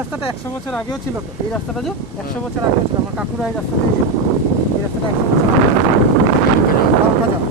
রাস্তাটা 100 বছর আগেও ছিল তো, এই রাস্তাটা যে 100 বছর আগেও ছিল, আমার কাকুরা এই রাস্তা দিয়ে যেত। এই রাস্তাটা 100 বছর আগে যাও।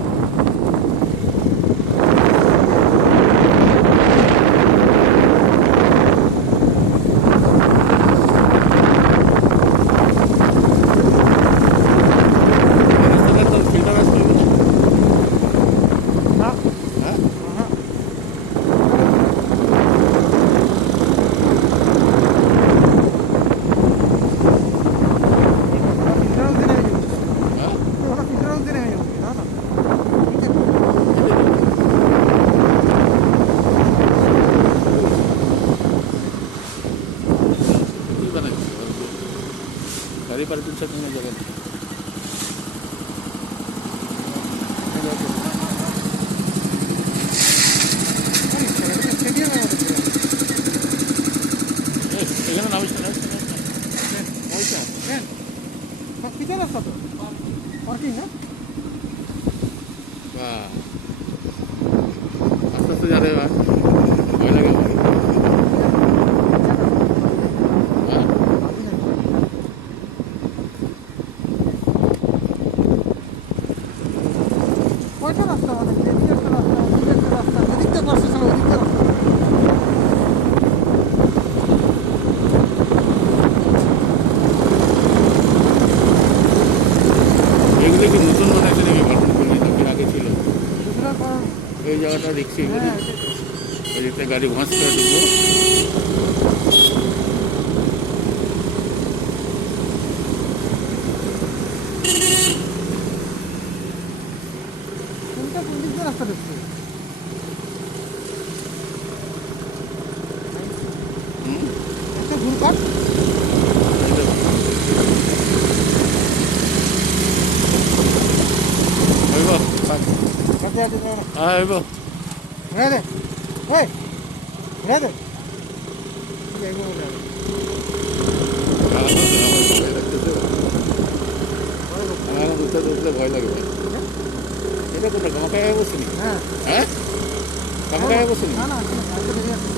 गाड़ी पार्किंग से नहीं जगह এখানে নামিস না ওইটা কিতে রাস্তা তো পার্কিং না বাহ আস্তে আস্তে যা রে ভয় লাগে কয়টা রাস্তা আমাদের? এদিকে একটা রাস্তা, ওদিকে একটা রাস্তা, এদিকটা পাশে ছিল, ওদিকটা রাস্তা। এগুলো কি নতুন বানাইছে নাকি? ঘটনা আগে ছিল এগুলোর পর এই জায়গাটা দেখছি হ্যাঁ, ওই একটা গাড়ি ভাঁজ করে দেবো কোনটা কোন দিক দিয়ে রাস্তা দেখছি? একটা ঘুরপাট কাছে আছে না? হ্যাঁ হইব ঘুরে দে, এই ঘুরে দে। এইগুলো ঘুরে দে। ভয় লাগে এটা কোনটা গামাখায় বসছি হ্যাঁ হ্যাঁ গামাখায় বসছি না না আসলে গাড়িতে বেরিয়ে আসছে।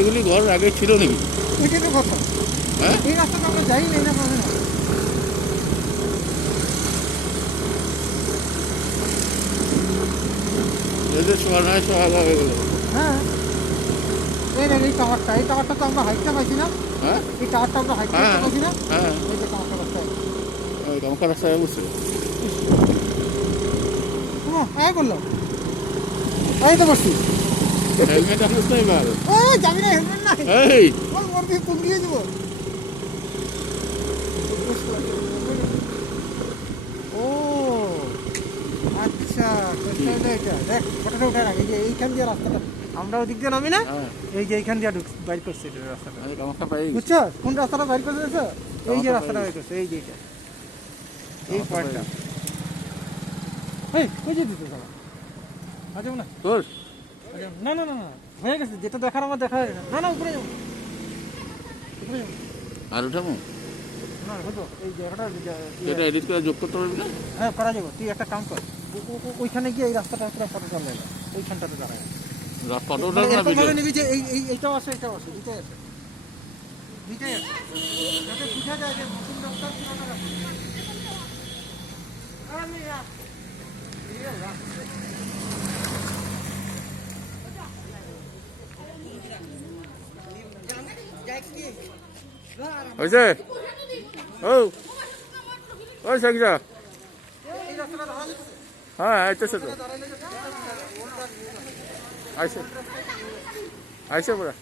এগুলি ঘর আগে ছিল নাকি? এটাই তো কথা। হ্যাঁ এই রাস্তাটা আমরা যাই নাই না কোনোদিন। এদের সোয়া নয় সোয়া হয়ে গেল হ্যাঁ এই টাওয়ারটা তো আমরা হাইটটা পাইছি না। হ্যাঁ এই টাওয়ারটা আমরা হাইটটা হ্যাঁ পাইছি না। হ্যাঁ এই যে টাওয়ারটা রাস্তা গামাখা রাস্তায় বসছে এই করলো, এই তো বসছি। হেলমেট আসিস না এবার এই যাবি না, হেলমেট নাই। এই ওর দিয়ে তুল দিয়ে দেবো। ও আচ্ছা, এটা দেখ ফটোটা উঠে রাখ। এই যে এইখান দিয়ে রাস্তাটা আমরা ওদিক দিয়ে নামি না, হ্যাঁ এই যে এইখান দিয়ে বাইর করছে এটা রাস্তাটা। গামাখা পাই বুঝছো কোন রাস্তাটা বাইর করে দিয়েছো? এই যে রাস্তাটা বাইর করছে, এই যে এটা, এই পয়েন্টটা। এই কই যে দিতে সালা আজব না তোর না না না না হয়ে গেছে, যেটা দেখার আমার দেখা হয় না। না না উপরে যাবো, উপরে যাবো। আর উঠাবো না হতো এই জায়গাটা এটা এডিট করে যোগ করতে পারবি না? হ্যাঁ করা যাবো। তুই একটা কাম কর, ওইখানে গিয়ে এই রাস্তাটা পুরো ফটো চলে না, ওইখানটাতে দাঁড়ায় ফটো উঠাবো না ভিডিও? নিবি যে এইটাও আছে, এটাও আছে, দুটাই আছে, দুটাই আছে, যাতে বুঝা যায় যে নতুন রাস্তা পুরোনো রাস্তা। হয়েছে ও ওই সাকিজা হ্যাঁ আইতেছে তো আইসে আইসে পুরা